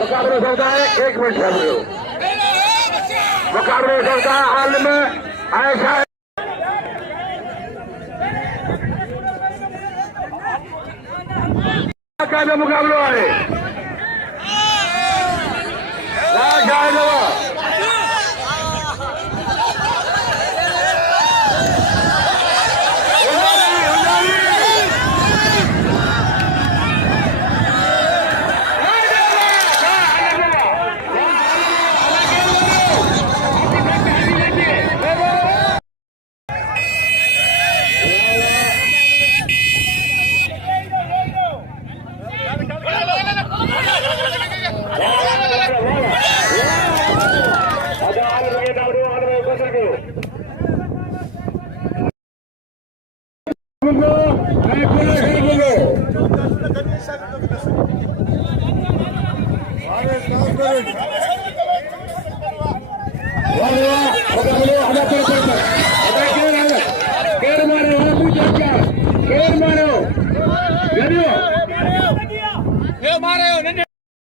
मुकाबला होता है 1 मिनट है। मुकाबला होता है हाल में ऐसा का मुकाबला है मारो